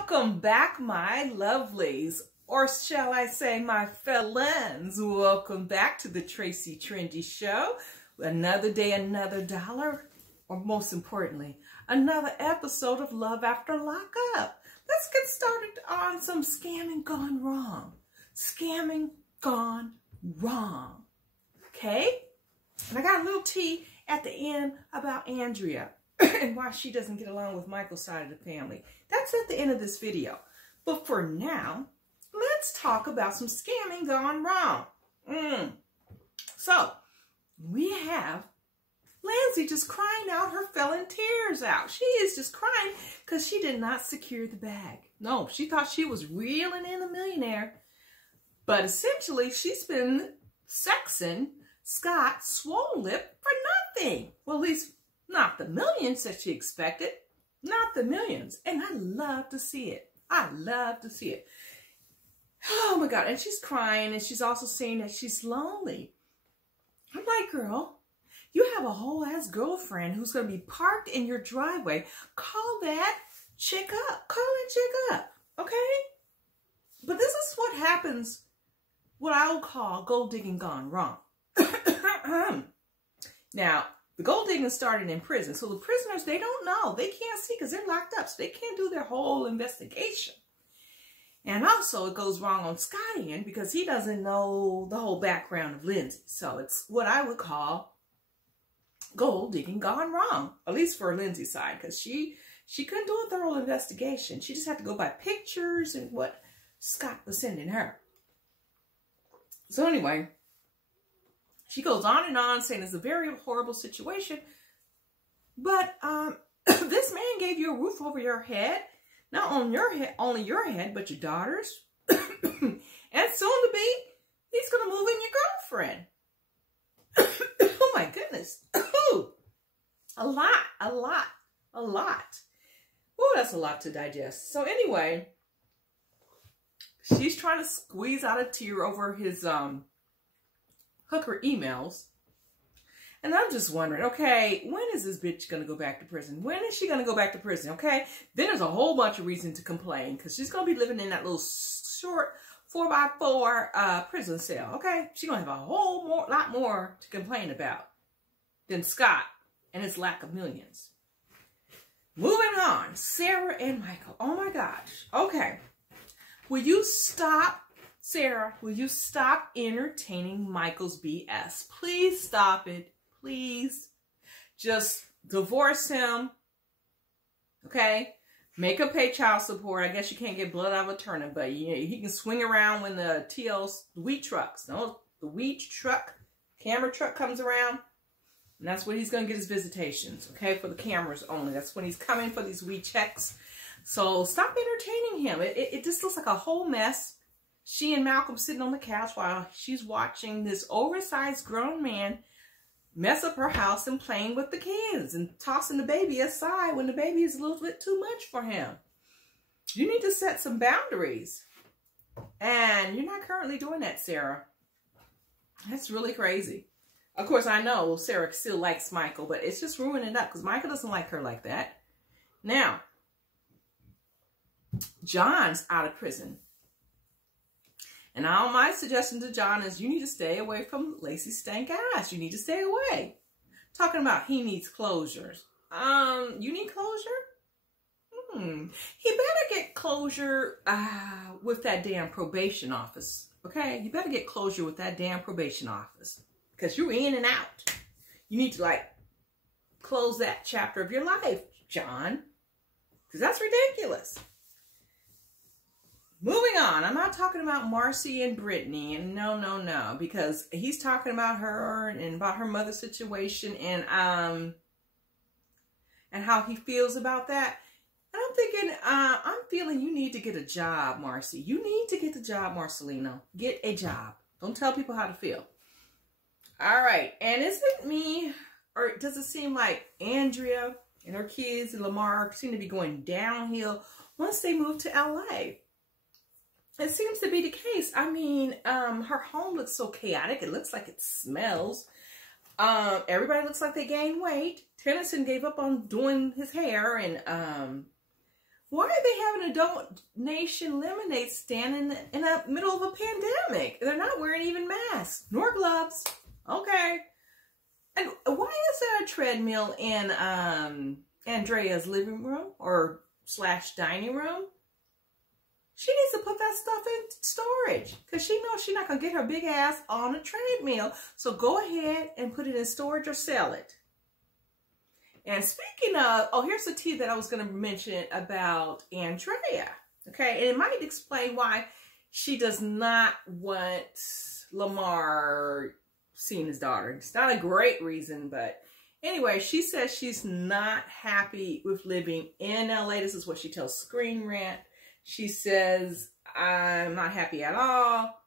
Welcome back, my lovelies, or shall I say my felons. Welcome back to the Tracie Trendy Show. Another day, another dollar, or most importantly, another episode of Love After Lockup. Let's get started on some scamming gone wrong. Scamming gone wrong. Okay? And I got a little tea at the end about Andrea and why she doesn't get along with Michael's side of the family. That's at the end of this video. But for now, let's talk about some scamming gone wrong. So, we have Lindsay just crying out her felon tears out. She is just crying because she did not secure the bag. No, she thought she was reeling in a millionaire. But essentially, she's been sexing Scott swole lip for nothing. Well, at least not the millions that she expected. Not the millions. And I love to see it. I love to see it. Oh my God. And she's crying, and she's also saying that she's lonely. I'm like, girl, you have a whole ass girlfriend who's going to be parked in your driveway. Call that chick up. Call that chick up. Okay? But this is what happens, what I would call gold digging gone wrong. Now, the gold digging started in prison. So the prisoners, they don't know. They can't see because they're locked up. So they can't do their whole investigation. And also it goes wrong on Scott's end because he doesn't know the whole background of Lindsay. So it's what I would call gold digging gone wrong. At least for Lindsay's side. Because she couldn't do a thorough investigation. She just had to go by pictures and what Scott was sending her. So anyway, she goes on and on saying it's a very horrible situation. But this man gave you a roof over your head. Not on your head, only your head, but your daughters. And soon to be, he's going to move in your girlfriend. Oh my goodness. A lot. Oh, that's a lot to digest. So anyway, she's trying to squeeze out a tear over his hooker emails. And I'm just wondering, okay, when is this bitch going to go back to prison? When is she going to go back to prison, okay? Then there's a whole bunch of reason to complain because she's going to be living in that little short 4x4 prison cell, okay? She's going to have a whole lot more to complain about than Scott and his lack of millions. Moving on, Sarah and Michael. Oh my gosh. Okay. Will you stop, Sarah, will you stop entertaining Michael's BS? Please stop it. Please. Just divorce him. Okay? Make him pay child support. I guess you can't get blood out of a turnip, but you know, he can swing around when the wheat trucks, no, the wheat truck, camera truck comes around. And that's when he's going to get his visitations. Okay? For the cameras only. That's when he's coming for these wheat checks. So stop entertaining him. It just looks like a whole mess. She and Malcolm sitting on the couch while she's watching this oversized grown man mess up her house and playing with the kids and tossing the baby aside when the baby is a little bit too much for him. You need to set some boundaries. And you're not currently doing that, Sarah. That's really crazy. Of course, I know Sarah still likes Michael, but it's just ruining it up because Michael doesn't like her like that. Now, John's out of prison. And all my suggestion to John is you need to stay away from Lacey's stank ass. You need to stay away. Talking about he needs closures. You need closure? He better get closure with that damn probation office. Okay? You better get closure with that damn probation office. Because you're in and out. You need to, like, close that chapter of your life, John. Because that's ridiculous. Moving on, I'm not talking about Marcy and Brittany, and no, because he's talking about her and about her mother's situation and how he feels about that. And I'm thinking, I'm feeling you need to get a job, Marcy. You need to get the job, Marcelino. Get a job. Don't tell people how to feel. All right, and is it me, or does it seem like Andrea and her kids and Lamar seem to be going downhill once they move to LA? It seems to be the case. I mean, her home looks so chaotic. It looks like it smells. Everybody looks like they gained weight. Tennyson gave up on doing his hair. And Why are they having a donation lemonade stand in the middle of a pandemic? They're not wearing even masks nor gloves. Okay. And why is there a treadmill in Andrea's living room or / dining room? She needs to put that stuff in storage because she knows she's not going to get her big ass on a treadmill. So go ahead and put it in storage or sell it. And speaking of, oh, here's the tea that I was going to mention about Andrea. Okay, and it might explain why she does not want Lamar seeing his daughter. It's not a great reason, but anyway, she says she's not happy with living in LA. This is what she tells Screen Rant. She says, I'm not happy at all.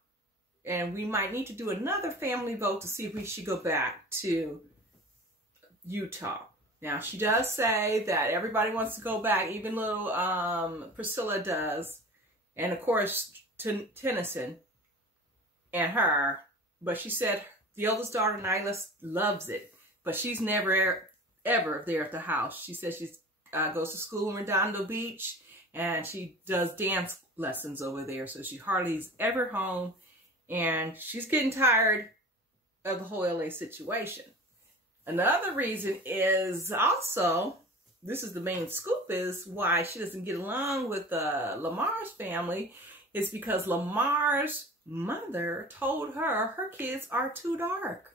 And we might need to do another family vote to see if we should go back to Utah. Now, she does say that everybody wants to go back, even little Priscilla does. And, of course, Tennyson and her. But she said the oldest daughter, Nyla, loves it. But she's never, ever there at the house. She says she goes to school in Redondo Beach. And she does dance lessons over there. So she hardly is ever home. And she's getting tired of the whole LA situation. Another reason is also, this is the main scoop, is why she doesn't get along with Lamar's family, is because Lamar's mother told her kids are too dark,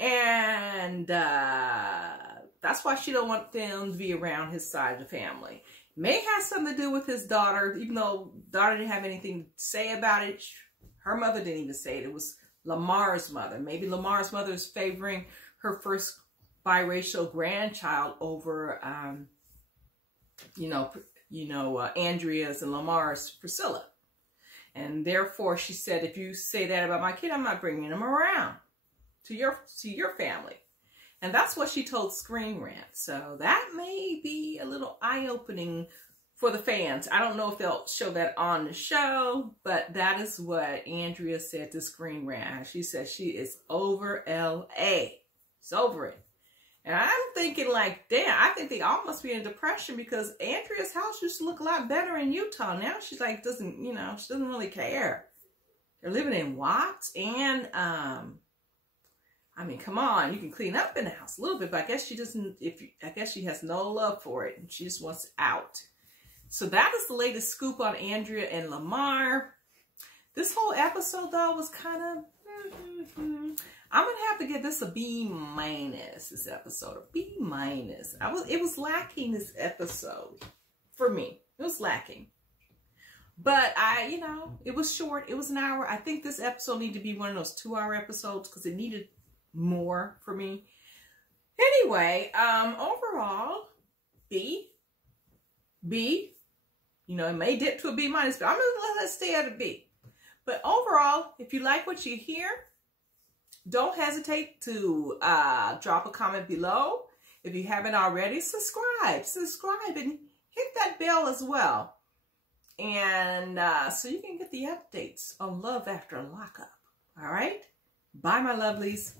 And that's why she don't want them to be around his side of the family. May have something to do with his daughter, even though daughter didn't have anything to say about it. Her mother didn't even say it. It was Lamar's mother. Maybe Lamar's mother is favoring her first biracial grandchild over, Andrea's and Lamar's Priscilla. And therefore, she said, if you say that about my kid, I'm not bringing him around to your family. And that's what she told Screen Rant. So that may be a little eye-opening for the fans. I don't know if they'll show that on the show, but that is what Andrea said to Screen Rant. She said she is over LA. She's over it. And I'm thinking like, damn, I think they all must be in depression because Andrea's house used to look a lot better in Utah. Now she's like, she doesn't really care. They're living in Watts and, I mean, come on, you can clean up in the house a little bit, but I guess she doesn't, I guess she has no love for it and she just wants out. So that is the latest scoop on Andrea and Lamar. This whole episode, though, was kind of, I'm going to have to give this a B-, this episode, a B-. It was lacking, this episode, for me. It was lacking. But it was short. It was an hour. I think this episode needed to be one of those 2-hour episodes because it needed more for me. Anyway, overall, B. It may dip to a B-, but I'm going to let it stay at a B. But overall, if you like what you hear, don't hesitate to drop a comment below. If you haven't already, subscribe and hit that bell as well. And so you can get the updates on Love After Lockup. All right? Bye, my lovelies.